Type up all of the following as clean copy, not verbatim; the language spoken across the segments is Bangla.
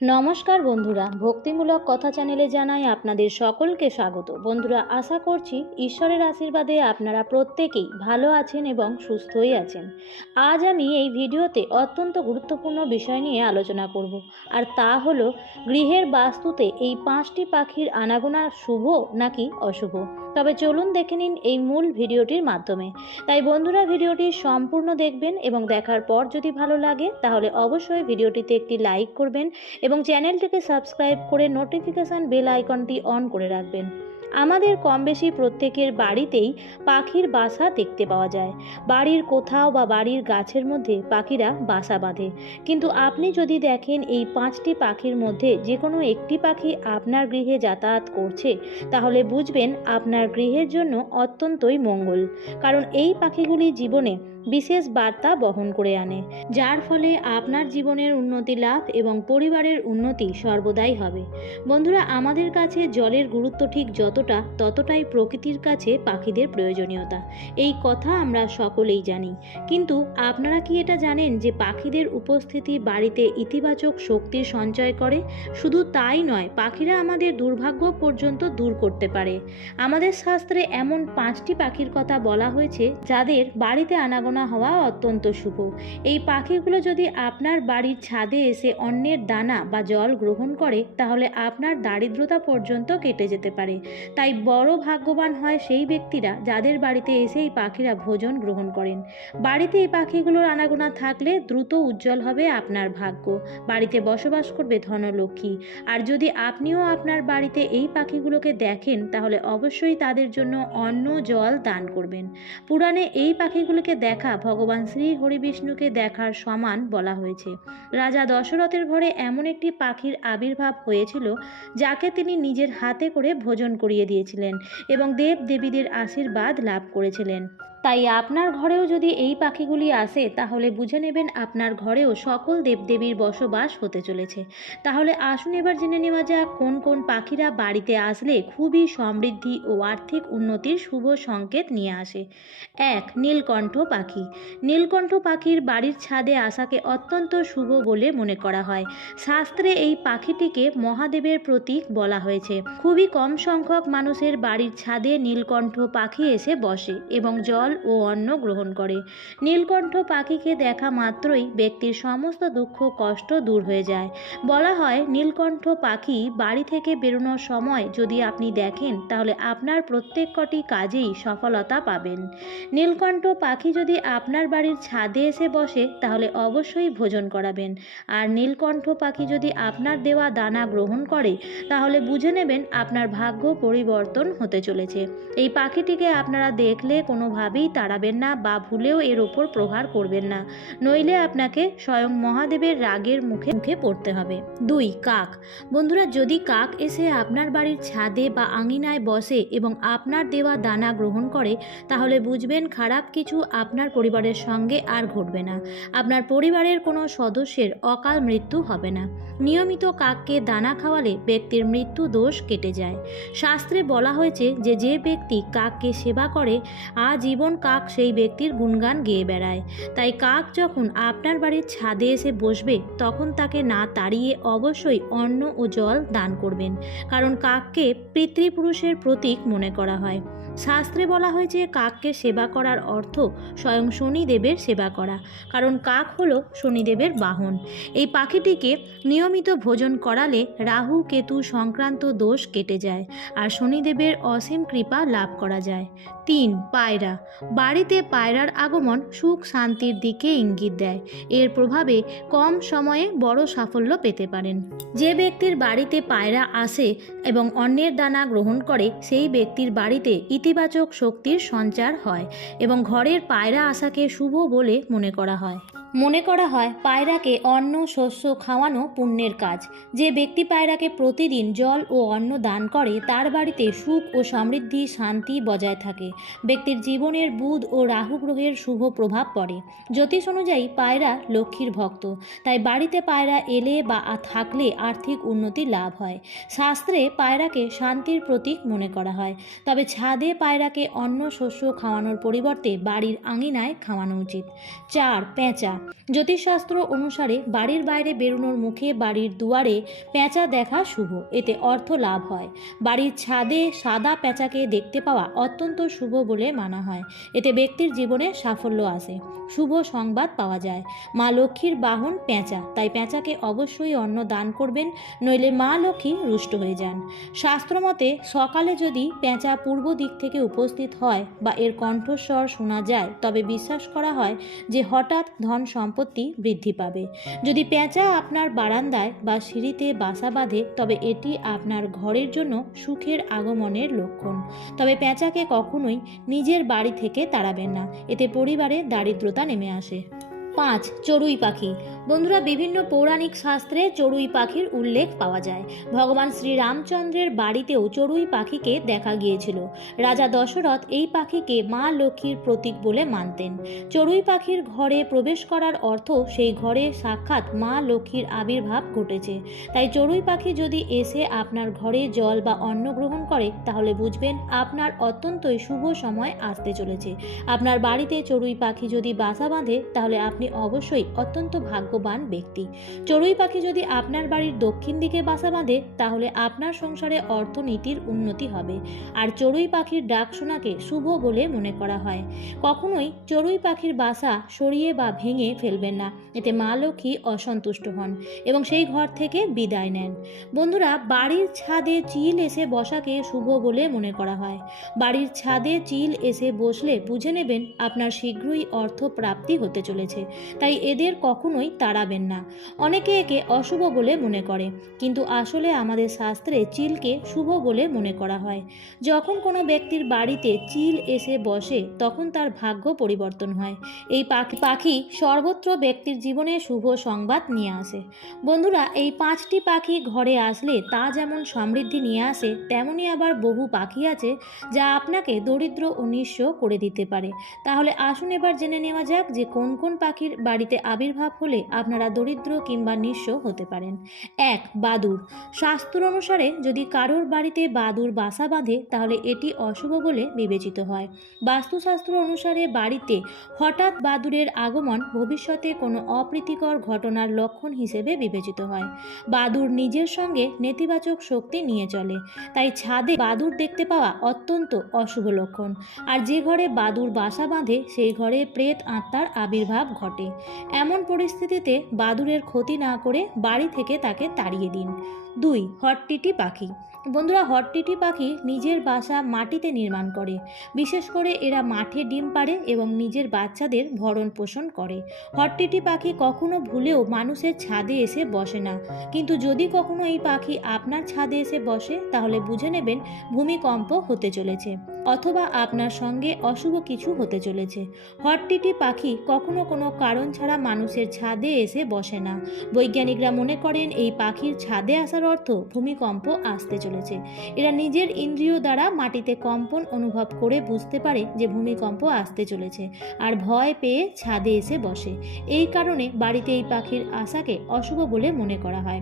নমস্কার বন্ধুরা, ভক্তিমূলক কথা চ্যানেলে জানাই আপনাদের সকলকে স্বাগত। বন্ধুরা, আশা করছি ঈশ্বরের আশীর্বাদে আপনারা প্রত্যেকেই ভালো আছেন এবং সুস্থই আছেন। আজ আমি এই ভিডিওতে অত্যন্ত গুরুত্বপূর্ণ বিষয় নিয়ে আলোচনা করব, আর তা হলো গৃহের বাস্তুতে এই 5টি পাখির আনাগোনা শুভ নাকি অশুভ। তবে চলুন দেখে নিন এই মূল ভিডিওটির মাধ্যমে। তাই বন্ধুরা, ভিডিওটি সম্পূর্ণ দেখবেন এবং দেখার পর যদি ভালো লাগে তাহলে অবশ্যই ভিডিওটিতে একটি লাইক করবেন এবং চ্যানেলটিকে সাবস্ক্রাইব করে নোটিফিকেশান বেল আইকনটি অন করে রাখবেন। আমাদের কম বেশি প্রত্যেকের বাড়িতেই পাখির বাসা দেখতে পাওয়া যায়। বাড়ির কোথাও বা বাড়ির গাছের মধ্যে পাখিরা বাসা বাঁধে। কিন্তু আপনি যদি দেখেন এই 5টি পাখির মধ্যে যে কোনো একটি পাখি আপনার গৃহে যাতায়াত করছে, তাহলে বুঝবেন আপনার গৃহের জন্য অত্যন্তই মঙ্গল। কারণ এই পাখিগুলি জীবনে বিশেষ বার্তা বহন করে আনে, যার ফলে আপনার জীবনের উন্নতি লাভ এবং পরিবারের উন্নতি সর্বদাই হবে। বন্ধুরা, আমাদের কাছে জলের গুরুত্ব ঠিক যতটা, ততটাই প্রকৃতির কাছে পাখিদের প্রয়োজনীয়তা। এই কথা আমরা সকলেই জানি। কিন্তু আপনারা কি এটা জানেন যে পাখিদের উপস্থিতি বাড়িতে ইতিবাচক শক্তির সঞ্চয় করে? শুধু তাই নয়, পাখিরা আমাদের দুর্ভাগ্য পর্যন্ত দূর করতে পারে। আমাদের শাস্ত্রে এমন 5টি পাখির কথা বলা হয়েছে যাদের বাড়িতে আনাগোনা হওয়া অত্যন্ত শুভ। এই পাখিগুলো যদি আপনার বাড়ির ছাদে এসে অন্যের দানা বা জল গ্রহণ করে, তাহলে আপনার দারিদ্রতা পর্যন্ত কেটে যেতে পারে। তাই বড় ভাগ্যবান হয় সেই ব্যক্তিরা যাদের বাড়িতে এসে এই পাখিরা ভোজন গ্রহণ করেন। বাড়িতে এই পাখিগুলোর আনাগোনা থাকলে দ্রুত উজ্জ্বল হবে আপনার ভাগ্য, বাড়িতে বসবাস করবে ধনলক্ষ্মী। আর যদি আপনিও আপনার বাড়িতে এই পাখিগুলোকে দেখেন, তাহলে অবশ্যই তাদের জন্য অন্ন জল দান করবেন। পুরাণে এই পাখিগুলোকে দেখা ভগবান শ্রী হরিবিষ্ণুকে দেখার সমান বলা হয়েছে। রাজা দশরথের ঘরে এমন একটি পাখির আবির্ভাব হয়েছিল যাকে তিনি নিজের হাতে করে ভোজন করিয়ে দিয়েছিলেন এবং দেব দেবীদের আশীর্বাদ লাভ করেছিলেন। তাই আপনার ঘরেও যদি এই পাখিগুলি আসে, তাহলে বুঝে নেবেন আপনার ঘরেও সকল দেবদেবীর বসবাস হতে চলেছে। তাহলে আসুন এবার জেনে নেওয়া যাক কোন কোন পাখিরা বাড়িতে আসলে খুবই সমৃদ্ধি ও আর্থিক উন্নতির শুভ সংকেত নিয়ে আসে। 1. নীলকণ্ঠ পাখি। নীলকণ্ঠ পাখির বাড়ির ছাদে আসাকে অত্যন্ত শুভ বলে মনে করা হয়। শাস্ত্রে এই পাখিটিকে মহাদেবের প্রতীক বলা হয়েছে। খুবই কম সংখ্যক মানুষের বাড়ির ছাদে নীলকণ্ঠ পাখি এসে বসে এবং জল ও অন্ন গ্রহণ করে। নীলকণ্ঠ পাখিকে দেখা মাত্রই ব্যক্তির সমস্ত দুঃখ কষ্ট দূর হয়ে যায়। বলা হয়, নীলকণ্ঠ পাখি বাড়ি থেকে বেরোনোর সময় যদি আপনি দেখেন, তাহলে আপনার প্রত্যেক কটি কাজেই সফলতা পাবেন। নীলকণ্ঠ পাখি যদি আপনার বাড়ির ছাদে এসে বসে, তাহলে অবশ্যই ভোজন করাবেন। আর নীলকণ্ঠ পাখি যদি আপনার দেওয়া দানা গ্রহণ করে, তাহলে বুঝে নেবেন আপনার ভাগ্য পরিবর্তন হতে চলেছে। এই পাখিটিকে আপনারা দেখলে কোনোভাবেই তাড়াবেন না বা ভুলেও এর ওপর প্রহার করবেন না, নইলে আপনাকে স্বয়ং মহাদেবের রাগের মুখে মুখে পড়তে হবে। 2. কাক। বন্ধুরা, যদি কাক এসে আপনার বাড়ির ছাদে বা আঙিনায় বসে এবং আপনার দেওয়া দানা গ্রহণ করে, তাহলে বুঝবেন খারাপ কিছু আপনার পরিবারের সঙ্গে আর ঘটবে না। আপনার পরিবারের কোনো সদস্যের অকাল মৃত্যু হবে না। নিয়মিত কাককে দানা খাওয়ালে ব্যক্তির মৃত্যু দোষ কেটে যায়। শাস্ত্রে বলা হয়েছে যে যে ব্যক্তি কাককে সেবা করে, আজীবন কাক সেই ব্যক্তির গুণগান গেয়ে বেড়ায়। তাই কাক যখন আপনার বাড়ির ছাদে এসে বসবে, তখন তাকে না তাড়িয়ে অবশ্যই অন্ন ও জল দান করবেন, কারণ কাককে পিতৃপুরুষের প্রতীক মনে করা হয়। শাস্ত্রে বলা হয়েছে কাককে সেবা করার অর্থ স্বয়ং শনিদেবের সেবা করা, কারণ কাক হলো শনিদেবের বাহন। এই পাখিটিকে নিয়মিত ভোজন করালে রাহু কেতু সংক্রান্ত দোষ কেটে যায় আর শনিদেবের অসীম কৃপা লাভ করা যায়। 3. পায়রা। বাড়িতে পায়রার আগমন সুখ শান্তির দিকে ইঙ্গিত দেয়। এর প্রভাবে কম সময়ে বড় সাফল্য পেতে পারেন। যে ব্যক্তির বাড়িতে পায়রা আসে এবং অন্যের দানা গ্রহণ করে, সেই ব্যক্তির বাড়িতে ইতিবাচক শক্তির সঞ্চার হয় এবং ঘরের পায়রা আসাকে শুভ বলে মনে করা হয়। পায়রাকে অন্ন শস্য খাওয়ানো পুণ্যের কাজ। যে ব্যক্তি পায়রাকে প্রতিদিন জল ও অন্ন দান করে, তার বাড়িতে সুখ ও সমৃদ্ধি শান্তি বজায় থাকে। ব্যক্তির জীবনের বুধ ও রাহু গ্রহের শুভ প্রভাব পড়ে। জ্যোতিষ অনুযায়ী পায়রা লক্ষ্মীর ভক্ত, তাই বাড়িতে পায়রা এলে বা থাকলে আর্থিক উন্নতি লাভ হয়। শাস্ত্রে পায়রাকে শান্তির প্রতীক মনে করা হয়। তবে ছাদে পায়রাকে অন্ন শস্য খাওয়ানোর পরিবর্তে বাড়ির আঙিনায় খাওয়ানো উচিত। 4. পেঁচা। জ্যোতিষশাস্ত্র অনুসারে বাড়ির বাইরে বেরোনোর মুখে বাড়ির দুয়ারে পেঁচা দেখা শুভ, এতে অর্থ লাভ হয়। বাড়ির ছাদে সাদা পেঁচাকে দেখতে পাওয়া অত্যন্ত শুভ বলে মানা হয়। এতে ব্যক্তির জীবনে সাফল্য আসে, শুভ সংবাদ পাওয়া যায়। মা লক্ষ্মীর বাহন পেঁচা, তাই পেঁচাকে অবশ্যই অন্ন দান করবেন, নইলে মা লক্ষ্মী রুষ্ট হয়ে যান। শাস্ত্রমতে সকালে যদি পেঁচা পূর্ব দিক থেকে উপস্থিত হয় বা এর কণ্ঠস্বর শোনা যায়, তবে বিশ্বাস করা হয় যে হঠাৎ ধন সম্পত্তি বৃদ্ধি পাবে। যদি পেঁচা আপনার বারান্দায় বা সিঁড়িতে বাসা বাঁধে, তবে এটি আপনার ঘরের জন্য সুখের আগমনের লক্ষণ। তবে পেঁচাকে কখনোই নিজের বাড়ি থেকে তাড়াবেন না, এতে পরিবারে দারিদ্রতা নেমে আসে। 5. চড়ুই পাখি। বন্ধুরা, বিভিন্ন পৌরাণিক শাস্ত্রে চড়ুই পাখির উল্লেখ পাওয়া যায়। ভগবান শ্রীরামচন্দ্রের বাড়িতেও চড়ুই পাখিকে দেখা গিয়েছিল। রাজা দশরথ এই পাখিকে মা লক্ষ্মীর প্রতীক বলে মানতেন। চড়ুই পাখির ঘরে প্রবেশ করার অর্থ সেই ঘরে সাক্ষাৎ মা লক্ষ্মীর আবির্ভাব ঘটেছে। তাই চড়ুই পাখি যদি এসে আপনার ঘরে জল বা অন্ন গ্রহণ করে, তাহলে বুঝবেন আপনার অত্যন্তই শুভ সময় আসতে চলেছে। আপনার বাড়িতে চড়ুই পাখি যদি বাসা বাঁধে, তাহলে আপনি অবশ্যই অত্যন্ত ভাগ্যবান ব্যক্তি। চড়ুই পাখি যদি আপনার বাড়ির দক্ষিণ দিকে বাসা বাঁধে, তাহলে আপনার সংসারে অর্থনীতির উন্নতি হবে। আর চড়ুই পাখির ডাক শোনাকে শুভ বলে মনে করা হয়। কখনোই চড়ুই পাখির বাসা সরিয়ে বা ভেঙে ফেলবেন না, এতে মা লক্ষ্মী অসন্তুষ্ট হন এবং সেই ঘর থেকে বিদায় নেন। বন্ধুরা, বাড়ির ছাদে চিল এসে বসাকে শুভ বলে মনে করা হয়। বাড়ির ছাদে চিল এসে বসলে বুঝে নেবেন আপনার শীঘ্রই অর্থ প্রাপ্তি হতে চলেছে, তাই এদের কখনোই তাড়াবেন না। অনেকে একে অশুভ বলে মনে করে, কিন্তু আসলে আমাদের শাস্ত্রে চিলকে শুভ বলে মনে করা হয়। যখন কোনো ব্যক্তির বাড়িতে চিল এসে বসে, তখন তার ভাগ্য পরিবর্তন হয়। এই পাখি সর্বত্র ব্যক্তির জীবনে শুভ সংবাদ নিয়ে আসে। বন্ধুরা, এই 5টি পাখি ঘরে আসলে তা যেমন সমৃদ্ধি নিয়ে আসে, তেমনি আবার বহু পাখি আছে যা আপনাকে দরিদ্র ও নিঃস্ব করে দিতে পারে। তাহলে আসুন এবার জেনে নেওয়া যাক যে কোন কোন পাখির বাড়িতে আবির্ভাব হলে আপনারা দরিদ্র কিংবা নিঃস্ব হতে পারেন। 1. বাদুড়। শাস্ত্র অনুসারে যদি কারোর বাড়িতে বাদুড় বাসা বাঁধে, তাহলে এটি অশুভ বলে বিবেচিত হয়। বাস্তুশাস্ত্র অনুসারে বাড়িতে হঠাৎ বাদুড়ের আগমন ভবিষ্যতে কোনো অপ্রীতিকর ঘটনার লক্ষণ হিসেবে বিবেচিত হয়। বাদুড় নিজের সঙ্গে নেতিবাচক শক্তি নিয়ে চলে, তাই ছাদে বাদুড় দেখতে পাওয়া অত্যন্ত অশুভ লক্ষণ। আর যে ঘরে বাদুড় বাসা বাঁধে, সেই ঘরে প্রেত আত্মার আবির্ভাব ঘটে। এমন পরিস্থিতিতে বাদুড়ের ক্ষতি না করে বাড়ি থেকে তাকে তাড়িয়ে দিন। 2. হট্টিটি পাখি। বন্ধুরা, হট্টিটি পাখি নিজের বাসা মাটিতে নির্মাণ করে। বিশেষ করে এরা মাঠে ডিম পাড়ে এবং নিজের বাচ্চাদের ভরণ পোষণ করে। হট্টিটি পাখি কখনো ভুলেও মানুষের ছাদে এসে বসে না, কিন্তু যদি কখনো এই পাখি আপনার ছাদে এসে বসে, তাহলে বুঝে নেবেন ভূমিকম্প হতে চলেছে অথবা আপনার সঙ্গে অশুভ কিছু হতে চলেছে। হট্টিটি পাখি কখনো কোনো কারণ ছাড়া মানুষের ছাদে এসে বসে না। বৈজ্ঞানিকরা মনে করেন এই পাখির ছাদে আসার অর্থ ভূমিকম্প আসতে চলেছে। এরা নিজের ইন্দ্রিয় দ্বারা মাটিতে কম্পন অনুভব করে বুঝতে পারে যে ভূমিকম্প আসতে চলেছে, আর ভয় পেয়ে ছাদে এসে বসে। এই কারণে বাড়িতে এই পাখির আসাকে অশুভ বলে মনে করা হয়।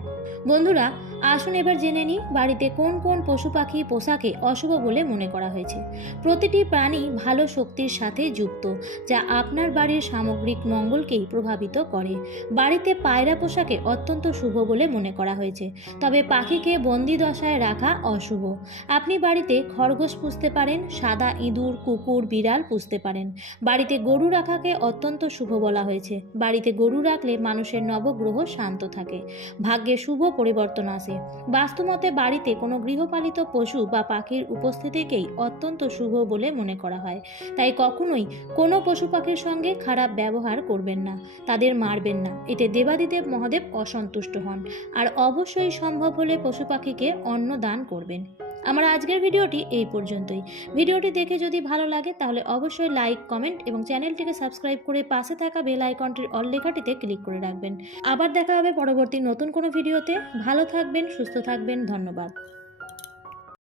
বন্ধুরা, আসুন এবার জেনে নিই বাড়িতে কোন কোন পশু পাখি পোষাকে অশুভ বলে মনে করা হয়েছে। প্রতিটি প্রাণী ভালো শক্তির সাথে যুক্ত, যা আপনার বাড়ির সামগ্রিক মঙ্গলকেই প্রভাবিত করে। বাড়িতে পায়রা পোষাকে অত্যন্ত শুভ বলে মনে করা হয়েছে, তবে পাখিকে বন্দি দশায় রাখা অশুভ। আপনি বাড়িতে খরগোশ পুষতে পারেন, সাদা ইঁদুর, কুকুর, বিড়াল পুষতে পারেন। বাড়িতে গরু রাখাকে অত্যন্ত শুভ বলা হয়েছে। বাড়িতে গরু রাখলে মানুষের নবগ্রহ শান্ত থাকে, ভাগ্যে শুভ পরিবর্তন আসে। বাস্তুমতে বাড়িতে কোনো গৃহপালিত পশু বা পাখির উপস্থিতিকেই অত্যন্ত শুভ বলে মনে করা হয়। তাই কখনোই কোনো পশু পাখির সঙ্গে খারাপ ব্যবহার করবেন না, তাদের মারবেন না, এতে দেবাদিদেব মহাদেব অসন্তুষ্ট হন। আর অবশ্যই সম্ভব হলে পশু পাখিকে অন্ন দান করবেন। আমার আজকের ভিডিওটি এই পর্যন্তই। ভিডিওটি দেখে যদি ভালো লাগে, তাহলে অবশ্যই লাইক, কমেন্ট এবং চ্যানেলটিকে সাবস্ক্রাইব করে পাশে থাকা বেল আইকনটির অল লেখাটিতে ক্লিক করে রাখবেন। আবার দেখা হবে পরবর্তী নতুন কোনো ভিডিওতে। ভালো থাকবেন, সুস্থ থাকবেন, ধন্যবাদ।